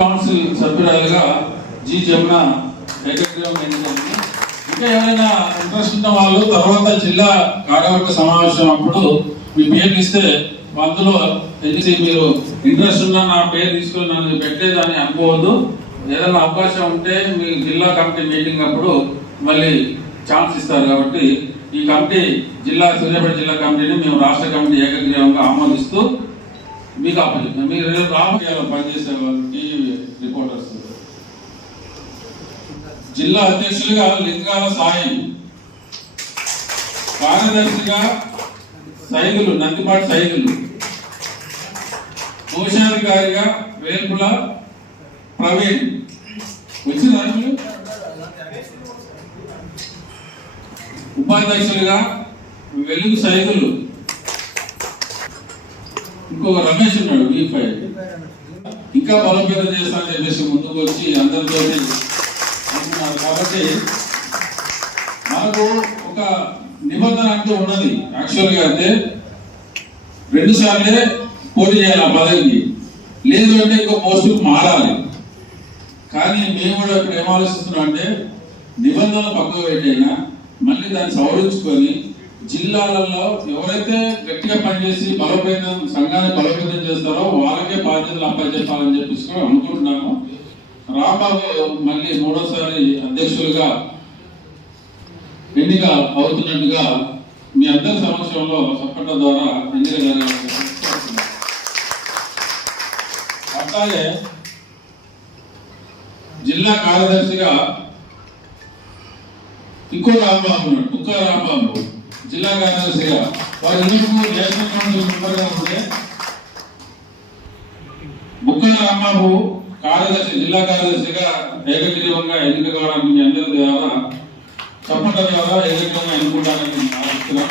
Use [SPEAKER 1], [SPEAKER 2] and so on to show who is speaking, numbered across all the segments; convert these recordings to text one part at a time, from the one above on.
[SPEAKER 1] Council సభ్యురాలుగా G Jamuna ఏకగ్రీవం ఎన్నికైంది ఇంకా ఎవరైనా ఇంట్రెస్ట్ ఉన్న వాళ్ళు తర్వాత జిల్లా కార్యవర్గ సమావేశం అప్పుడు మీ పేరు ఇస్తే అందులో ఎన్నిసి మీరు ఇంట్రెస్ట్ ఉన్న నా పేరు తీసుకుని నన్ను పెట్టేదాన్ని అనుకోవద్దు. ఏదైనా అవకాశం ఉంటే మీ జిల్లా కమిటీ మీటింగ్ అప్పుడు మళ్ళీ ఛాన్స్ ఇస్తారు కాబట్టి ఈ కమిటీ జిల్లా సూర్యాపేట జిల్లా కమిటీని మేము రాష్ట్ర కమిటీ ఏకగ్రీవంగా ఆమోదిస్తూ మీకు అప్పచెప్తాం మీరు రాబోయే పనిచేసే వాళ్ళు జిల్లా అధ్యక్షులుగా లింగాల సాయి. కార్యదర్శిగా సైకులు నందిపాటి సైకులు కోశాధికారిగా వేల్పుల ప్రవీణ్. వచ్చిందా ఉపాధ్యక్షులుగా వెలుగు సైకులు ఇంకొక రమేష్ ఉన్నాడు బీ ఫైవ్ ఇంకా బలోపేతం చేస్తానని చెప్పేసి ముందుకు వచ్చి అందరితో అంటున్నారు. కాబట్టి మనకు ఒక నిబంధన అంటూ ఉన్నది. యాక్చువల్గా అయితే రెండు సార్లే పోటీ చేయాలి ఆ పదవికి లేదు అంటే ఇంకో పోస్టు మారాలి. కానీ మేము కూడా ఇక్కడ ఏం ఆలోచిస్తున్నాం అంటే నిబంధనలు పక్కకు పెట్టైనా మళ్ళీ దాన్ని సవరించుకొని జిల్లాలలో ఎవరైతే గట్టిగా పనిచేసి బలోపేతం సంఘాన్ని బలోపేతం చేస్తారో వాళ్ళకే బాధ్యతలు అప్పచెప్పాలని చెప్పేసి కూడా అనుకుంటున్నాము. రాంబాబు మళ్ళీ మూడోసారి అధ్యక్షులుగా ఎన్నిక అవుతున్నట్టుగా మీ అందరి సమక్షంలో చప్పట్ల ద్వారా ఎన్నిక జరగాలని అట్లాగే జిల్లా కార్యదర్శిగా ఇంకో రాంబాబు ఉన్నాడు ఇంకో రాంబాబు. జిల్లా కార్యదర్శిగా వారు ఎందుకు నేషనల్ కౌన్సిల్ మెంబర్గా ఉంటే బుక్క రాంబాబు కార్యదర్శి జిల్లా కార్యదర్శిగా ఏకగ్రీవంగా ఎన్నిక కావడం మీ అందరి ద్వారా చప్పట్ల ద్వారా ఏకగ్రీవంగా ఎన్నుకోవడానికి ఆశిస్తున్నాం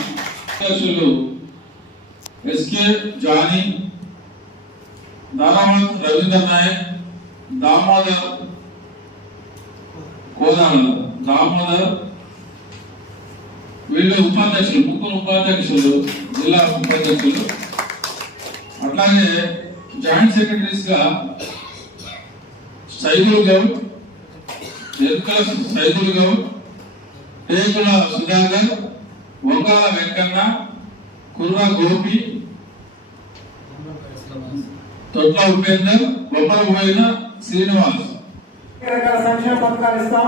[SPEAKER 1] అధ్యక్షులు ఎస్కే జానీ దారావత్ రవీంద్ర నాయక్ దామోదర్ కోదాల దామోదర్ వీళ్ళు ఉపాధ్యక్షులు ముగ్గురు ఉపాధ్యక్షులు జిల్లా ఉపాధ్యక్షులు. అట్లాగే జాయింట్ సెక్రటరీస్గా సైదులుగా సైదుల్ సైదులుగా ఎరుకల సుధాకర్ వంగాల వెంకన్న కుర్ర గోపి తొట్ల ఉపేందర్ బొమ్మల శ్రీనివాస్.
[SPEAKER 2] రకాల సంక్షేమ పథకాలు ఇస్తాం.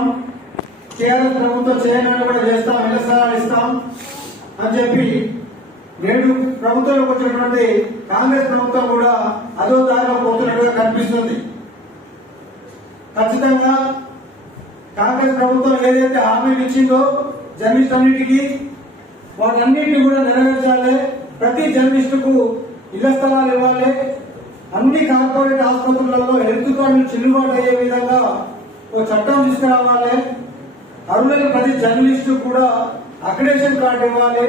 [SPEAKER 2] కేరళ ప్రభుత్వం చేయనట్టు కూడా చేస్తాం ఇళ్ళ ఇస్తాం. అని చెప్పి నేడు ప్రభుత్వంలోకి వచ్చినటువంటి కాంగ్రెస్ ప్రభుత్వం కూడా అదో దారిలో పోతున్నట్టుగా కనిపిస్తుంది. ఖచ్చితంగా కాంగ్రెస్ ప్రభుత్వం ఏదైతే హామీలు ఇచ్చిందో జర్నలిస్ట్ అన్నిటికీ వాటన్నిటిని కూడా నెరవేర్చాలి. ప్రతి జర్నలిస్టుకు ఇళ్ళ స్థలాలు ఇవ్వాలి. అన్ని కార్పొరేట్ ఆసుపత్రులలో హెల్త్ కార్డులు చెల్లుబాటు అయ్యే విధంగా ఒక చట్టం తీసుకురావాలి. అర్హులైన ప్రతి జర్నలిస్టు కూడా అక్రిడేషన్ కార్డు ఇవ్వాలి.